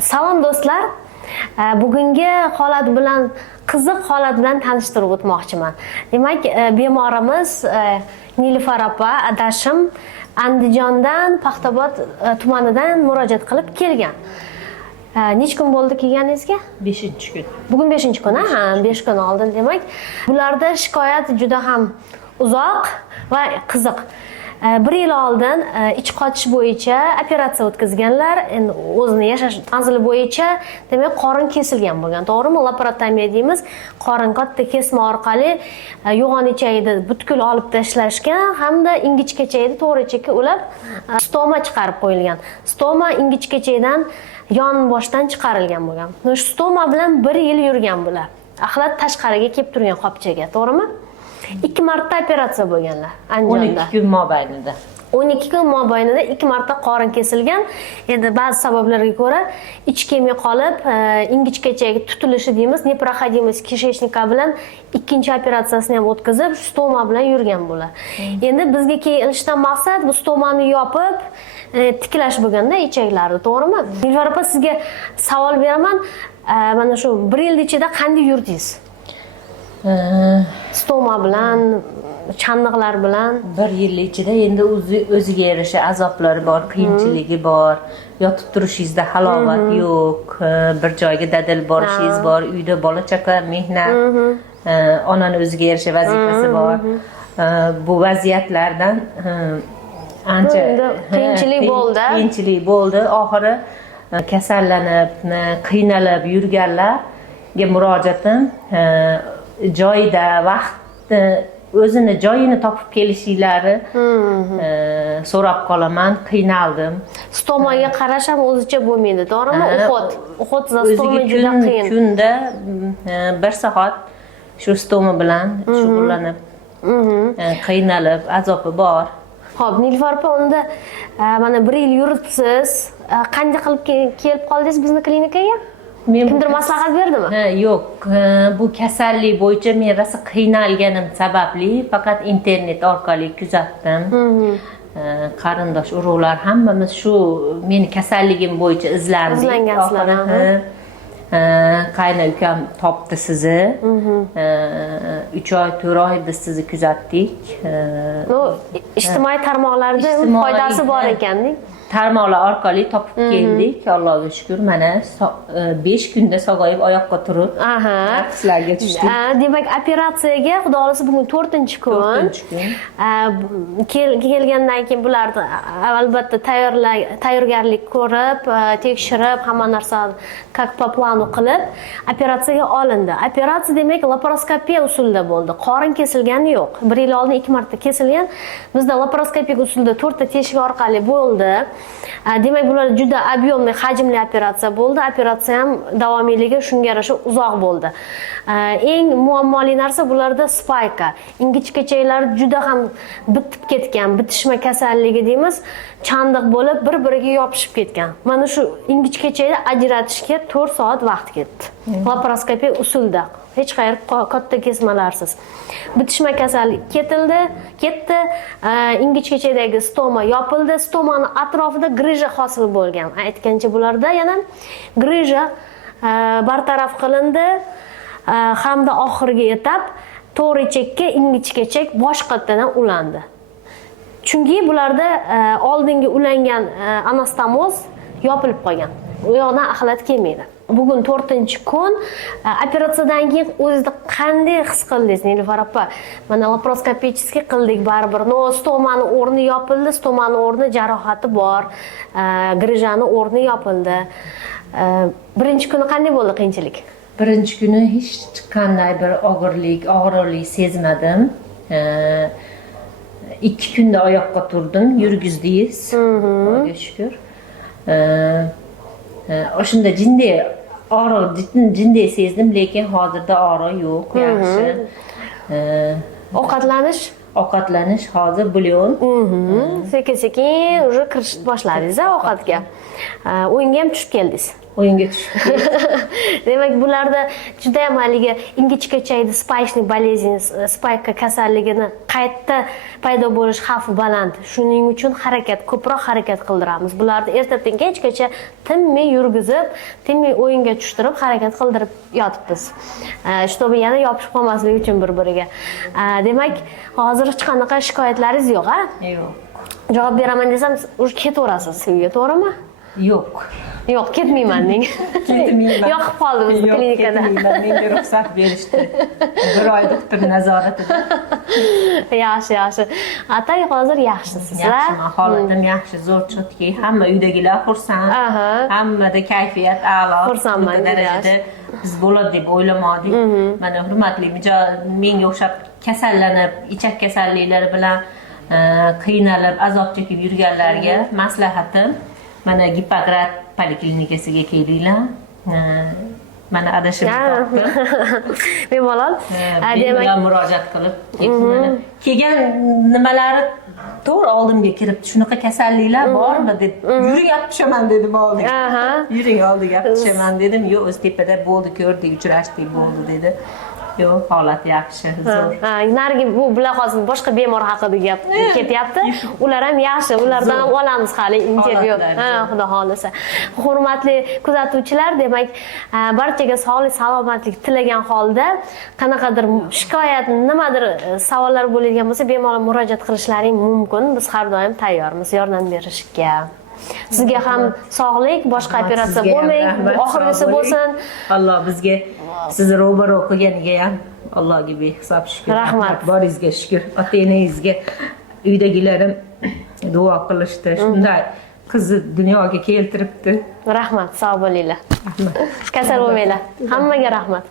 Salom do'stlar. Bugungi holat bilan qiziq holat bilan tanishtirib o'tmoqchiman. Demak, bemorimiz Nilufar opa, adashim Andijondan, Paxtabod tumanidan murojaat qilib kelgan. Necha kun bo'ldi kelganingizga? 5-kun. Bugun 5-kun, ha, 5 kun oldin demak. Bularda shikoyat juda ham uzoq va qiziq. 1 yil oldin ich qotish bo'yicha operatsiya o'tkazganlar. Endi o'zini yashash manzili bo'yicha demak qorin kesilgan bo'lgan, to'g'rimi? Laparotomiya deymiz. Qorin katta kesma orqali yo'g'on ichakni butkul olib tashlashgan hamda ingichkachakni to'g'ri ichakka ulab stoma chiqarib qo'yilgan. Stoma ingichkachakdan yon boshdan chiqarilgan bo'lgan. Shu stoma bilan 1 yil yurgan bular. Axlat tashqariga kelib turgan qopchaga, to'g'rimi? 2 marta operatsiya bo'lganlar Andijonda. 12 kun mobaynida. 12 kun mobaynida 2 marta qorin kesilgan. Endi ba'zi sabablarga ko'ra ich kelmay qolib, ingichkachak tutilishi deymiz, neproходимость kишечника bilan ikkinchi operatsiyasini ham o'tkazib, stoma bilan yurgan bular. Endi bizga kelishdan maqsad bu stomani yopib, tiklash bo'lganda ichaklarni, to'g'rimi? Nilufar opa, sizga savol beraman. Mana shu 1 yil ichida qanday yurdingiz? Stoma bilan, chandiqlar bilan 1 yil ichida endi o'ziga yarasha azoblari bor, qiyinchiligi bor. Yotib turishingizda halovat yo'q, bir joyga dadil borishingiz bor, uyda bola chaqa, mehnat, onani o'ziga yarasha vazifasi bor. Bu vaziyatlardan ancha qiyinchilik bo'ldi. Oxiri kasallanib, qiynalib yurganlarga murojaatim joyida, vaqt o'zini joyini topib kelishinglari so'rab qolaman, qiynaldim. Stomaga qarash ham o'zicha bo'lmaydi, to'g'rimi? Uxod stoma juda qiyin. Kunda 1 soat shu stoma bilan shug'ullanib, qiynalib, azobi bor. Xo'p, Nilufar opa, unda mana 1 yil yuribsiz. Qanday qilib kelib qoldingiz bizni klinikaga? Kimdir maslahat berdimi? Yo'q, bu kasallik bo'yicha men rosa qiynalganim sababli faqat internet orqali kuzatdim. Qarindosh urug'lar hammamiz shu meni kasalligim bo'yicha izlandik. Izlangansizlar. Qayna ukam topdi sizni. 3 oy, 4 oy biz sizni kuzatdik. Ijtimoiy tarmoqlarda foydasi bor ekan-da. Tarmoqlar orqali topib keldik. Allohga shukr, mana 5 kunda sog'ayib oyoqqa turib, sizlarga tushdik. Demak, operatsiyaga xudo xolasa bugun 4-kun. Kelgandan keyin bularni albatta tayyorgarlik ko'rib, tekshirib, hamma narsani как по плану qilib operatsiyaga olindi. Operatsiya demak laparoskopiya usulida bo'ldi. Qorin kesilgani yo'q. 1 yil oldin 2 marta kesilgan. Bizda laparoskopik usulda 4 ta teshik orqali bo'ldi. Demak, bular juda объемный, hajmli operatsiya bo'ldi. Operatsiya ham davomiyligi shunga yarasha uzoq bo'ldi. Eng muammoli narsa bularda spayka. Ingichkachaklar juda ham bitib ketgan, bitishma kasalligi deymiz. Chandiq bo'lib, bir-biriga yopishib ketgan. Mana shu ingichkachakni ajratishga 4 soat vaqt ketdi. Laparoskopiya usulda. Hech qayerga katta kesmalarsiz. Bitishma kasallik ketdi. Ingichkachakdagi stoma yopildi. Stomani atrofida grija hosil bo'lgan. Aytgancha bularda yana grija bartaraf qilindi hamda oxirgi etap to'g'ri ichakka ingichkachak boshqatdan ulandi. Chunki bularda oldingi ulangan anastomoz yopilib qolgan. U yoqdan axlat kelmaydi. Bugun 4-kun. Operatsiyadan keyin o'zingizni qanday his qildingiz, Nilufar opa? Mana laparoskopichеский qildik baribir. No, stomani o'rni yopildi, stomani o'rni jarohati bor. Grijani o'rni yopildi. Birinchi kuni qanday bo'ldi qiyinchilik? Birinchi kuni hech qanday bir og'irlik sezmadim. 2 kunda oyoqqa turdim, yurgizdingiz. Allohga shukr. O'shanda jinday sezdim, lekin hozirda og'riq yo'q, yaxshi. Ovqatlanish hozir bulyon. Sekin-sekin уже kirishib boshladingiz ovqatga. O'yinga ham tushib keldingiz. o'yinga tushib Demak, bularda juda ham haligi ingichkachaydi spaychnik bolezni, spayka kasalligini qayta paydo bo'lish xavfi baland. Shuning uchun ko'proq harakat qildiramiz. Bularni ertadan kechgacha tinmay yurgizib, tinmay o'yinga tushtirib, harakat qildirib yotibmiz. Shtobi yana yopishib qolmasligi uchun bir-biriga. Demak, hozir hech qanaqa shikoyatlaringiz yo'q-a? Yo'q. Javob beraman desam, o'sha ketaverasiz uyga, to'g'rimi? Yo'q. Yo'q, ketmayman deng. Ketmayman. Yoqib qoldi biz klinikada. Yo'q, ketmayman. Menga ruxsat berishdi. Bir oy doktor nazoratida. Yaxshi. Atay hozir yaxshisizlar. Yaxshiman, holatim yaxshi, zo'r chotki. Hamma uydagilar xursand. Hammada kayfiyat a'lo. Xursandman. Bu darajada biz bo'ladi deb o'ylamadik. Mana hurmatli menga o'xshab kasallanib, ichak kasalliklari bilan qiynalib, azob chekib yurganlarga maslahatim, mana Gipokrat poliklinikasiga kelinglar. Mana adashib bemalol demak murojaat qilib kelgan nimalari to'g'ri oldimga kiribdi. Shunaqa kasalliklar bormi deb, yuring olib tushaman dedim oldiga. Yuring oldiga olib tushaman dedim. Yo'q, O'ztepada bo'ldi, ko'rdik, uchrashdik, bo'ldi dedi. Yo'q, holat yaxshi, zo'r. Narigi bular hozir boshqa bemor haqida gap ketyapti. Ular ham yaxshi, ulardan ham olamiz hali intervyu. Xudo xolisa. Hurmatli kuzatuvchilar, demak, barchaga sog'lik, salomatlik tilagan holda qanaqadir shikoyat, nimadir savollar bo'ladigan bo'lsa, bemalol murojaat qilishlaring mumkin. Biz har doim tayyormiz yordam berishga. Sizga ham sog'lik, boshqa operatsiya bo'lmang, oxirgisi bo'lsin. Alloh bizga sizni ro'baro qilganiga ham Allohga behisob shukr. Rahmat. Boringizga shukr. Ota-onangizga, uydagilarim duo qilishdi. Shunday qizni dunyoga keltiribdi. Rahmat, sog' bo'linglar. Rahmat. Kasal bo'lmanglar. Hammaga rahmat.